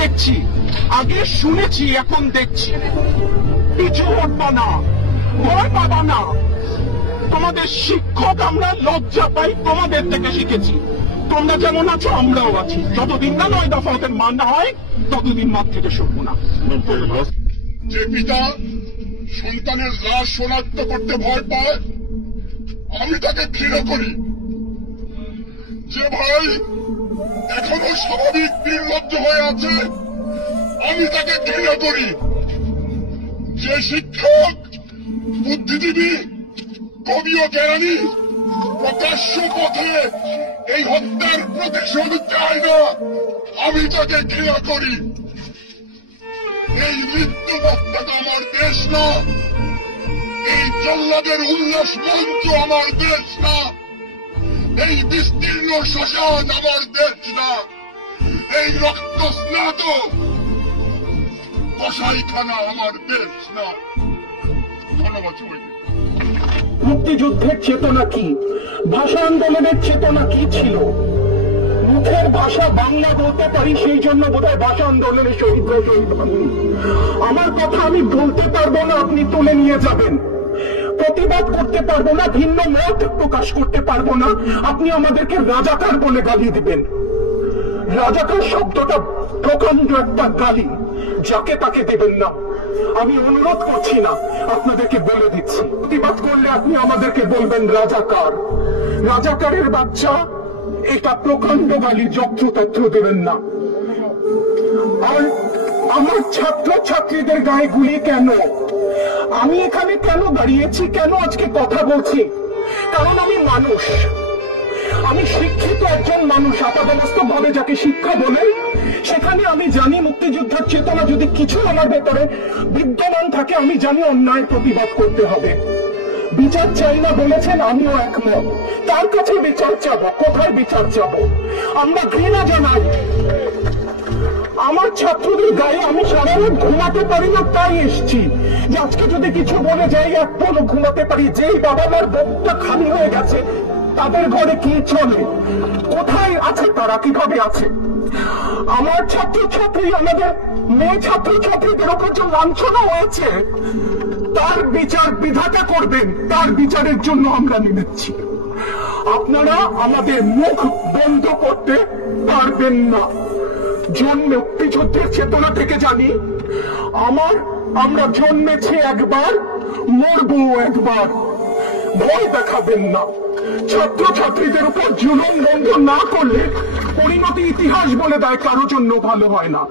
দেখছি, আগে শুনেছি, এখন দেখছি। পিছু হটবা না, ভয় পাবা না। তোমাদের শিক্ষক আমরা লজ্জা পাই, তোমাদের থেকে শিখেছি। তোমরা যেমন আছো আমরাও আছি। যতদিন না 9 দফা ওদের মানা হয় ততদিন মাঠ থেকে সরবো না। যে পিতা সন্তানের লাশ শনাক্ত করতে ভয় পায়, আমি তাকে ঘৃণা করি। যে ভাই এখনো স্বাভাবিক নির্লজ্জ হয়ে আছে, আমি তাকে ঘৃণা করি। যে শিক্ষক, বুদ্ধিজীবী, কবি ও জ্ঞানী প্রকাশ্য পথে এই হত্যার প্রতিশোধ চায় না, আমি তাকে ঘৃণা করি। এই মৃত্যু পতাকা আমার দেশ না, এই জল্লাদের উল্লাস মঞ্চ আমার দেশ না, এই বিস্তীর্ণ শ্মশান আমার দেশ না, এই রক্ত স্নাত কসাইখানা আমার দেশ না। ধন্যবাদ সবাইকে। মুক্তিযুদ্ধের চেতনা কি, ভাষা আন্দোলনের চেতনা কি ছিল? মুখের ভাষা বাংলা বলতে পারি, সেই জন্য বোধহয় ভাষা আন্দোলনের শহীদ হননি। আমার কথা আমি বলতে পারবো না, আপনি তুলে নিয়ে যাবেন। প্রতিবাদ করতে পারবো না, ভিন্ন মত প্রকাশ করতে পারবো না, আপনি আমাদেরকে রাজাকার বলে গালি দিবেন। রাজাকার শব্দটা প্রকাণ্ড একটা গালি, যাকে তাকে দেবেন না। আমি অনুরোধ করছি না, আপনাদেরকে বলে দিচ্ছি, প্রতিবাদ করলে আপনি আমাদেরকে বলবেন রাজাকার। রাজাকারের বাচ্চা, এটা প্রকাণ্ড গালি, যত্রতত্র দেবেন না। আর আমার ছাত্র ছাত্রীদের গায়ে গুলি কেন? আমি এখানে কেন দাঁড়িয়েছি, কেন আজকে কথা বলছি? কারণ আমি মানুষ, আমি শিক্ষিত একজন মানুষ। আপাদমস্তক ভাবে যাকে শিক্ষা বলে, সেখানে আমি জানি মুক্তিযুদ্ধের চেতনা যদি কিছু আমার ভেতরে বিদ্যমান থাকে, আমি জানি অন্যায়ের প্রতিবাদ করতে হবে। বিচার চাই না বলেছেন, আমিও একমত। তার কাছে বিচার চাবো, কোথায় বিচার চাবো? আমরা ঘৃণা জানাই। আমার ছাত্রদের গায়ে আমি সারা রাত ঘুমাতে পারি না, তাই এসছি যে আজকে যদি কিছু বলে যাই এখনো ঘুমাতে পারি। যেই বাবা মার বুকটা খালি হয়ে গেছে, তাদের ঘরে কি চলে, কোথায় আছে তারা, কিভাবে আছে? আমার ছাত্র ছাত্রী, আমাদের মেয়ে ছাত্র ছাত্রীদের উপর যে লাঞ্ছনা হয়েছে, তার বিচার বিধাতা করবেন, তার বিচারের জন্য আমরা নেমেছি। আপনারা আমাদের মুখ বন্ধ করতে পারবেন না। মুক্তিযুদ্ধের চেতনা থেকে জানি, আমরা জন্মেছি একবার, মরবো একবার। ভয় দেখাবেন না। ছাত্র ছাত্রীদের উপর জুলুম বন্ধ না করলে পরিণতি ইতিহাস বলে দেয় কারো জন্য ভালো হয় না।